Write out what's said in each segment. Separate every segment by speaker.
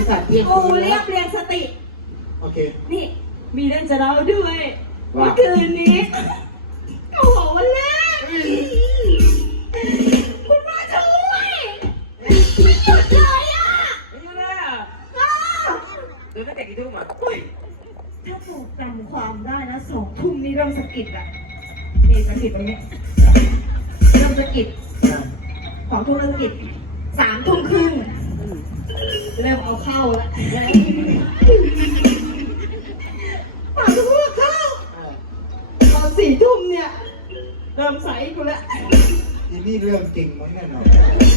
Speaker 1: สัตว์เที่ยง
Speaker 2: กู
Speaker 1: คืน
Speaker 2: เรียบเรียงสติ
Speaker 1: โอเค
Speaker 2: นี่ มีเรื่องจะเล่าด้วยเมื่อคืนนี้เขาบอกวันแรกคุณมาช่วยไม่หยุดเลยอ่ะ
Speaker 3: ไม่ใช่เลยอ่ะ
Speaker 2: อ้าว
Speaker 3: เดินตั้งแต่กี่ทุ่มอ่ะ
Speaker 2: ถ้าถูกจำความได้นะ2 ทุ่มนี่เริ่มสะกิดอ่ะนี่สะกิดตรงนี้เริ่มสะกิด2 ทุ่มเริ่มสะกิด3 ทุ่มครึ่งเริ่มเอาเข้าแล้วป่าจะพูดเข้าตอน4 ทุ่มเนี่ยเริ่มใสกูแล้ว
Speaker 1: ทีนี่เรื่องจริงมั้งแน่นอน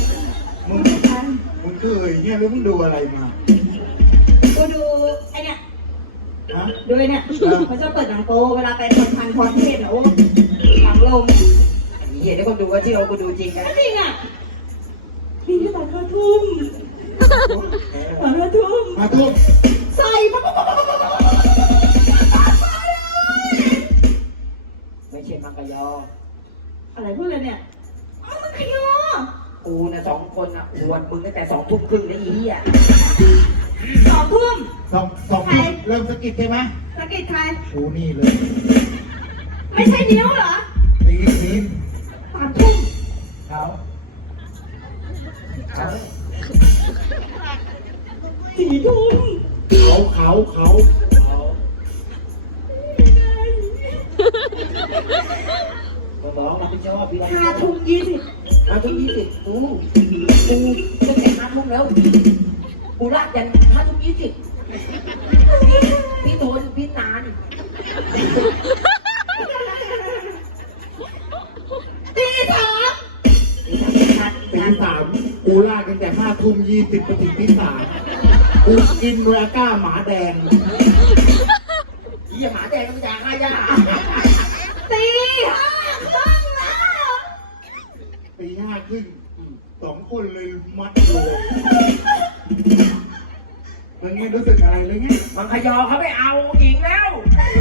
Speaker 1: มึงเคยเนี่ยหรือมึงดูอะไรมา
Speaker 2: กูดูไอเนี่ย
Speaker 1: ฮะ
Speaker 2: ดูไอเนี่ยเขาชอบเปิดหนังโป๊เวลาไปคนพันคอนเทนต์อะโอ้หลังลม
Speaker 3: เห็นที่คนดูก็เชื่อว่ากูดูจริงนะ
Speaker 2: จริงอ่ะพี่ตอน5 ทุ่มตอน5 ทุ่ม
Speaker 1: มาทุก
Speaker 2: ใส่ปั๊บ
Speaker 3: ไม่ใช่มังกรยอ
Speaker 2: อะไรพูดเลยเนี่ยเอามันขยอ
Speaker 3: กูนะ2 คนอ่ะอวดมึงตั้งแต่2 ทุ่มครึ่งแล้วอีเหี้ย
Speaker 2: 2 ทุ่ม
Speaker 1: สองเริ่มสะกิดใช่ไหม
Speaker 2: สะกิดใคร
Speaker 1: กูนี่เลย
Speaker 2: ไม่ใช่นิ้วเหรอ
Speaker 1: ตีตี
Speaker 2: 3 ทุ่ม
Speaker 1: เขา
Speaker 2: 4 ทุ่ม
Speaker 1: เขา
Speaker 3: ร้องมันไม่ชอบพี่ร้อง
Speaker 2: 5 ทุ่ม 20
Speaker 3: 5 ทุ่ม 20กูตั้งแต่5 ทุ่มแล้วกูลากยัน5 ทุ่ม 20พี่โดนพี่นาน
Speaker 2: ตีสาม
Speaker 1: ตี 3กูลากตั้งแต่5 ทุ่ม 20ไปถึงตี 3กูกินเวลาก้าหมาแดง
Speaker 3: เหี้ยหมาแดงก็ไม่จ่ายค่าย่า
Speaker 2: ตีห้าครึ่งแล้ว
Speaker 1: ตี 5 ครึ่ง2 คนเลยมัดเลยมันไม่รู้สึกอะไรเลยไง
Speaker 3: มังคยอเขาไม่เอาหญิงแล้ว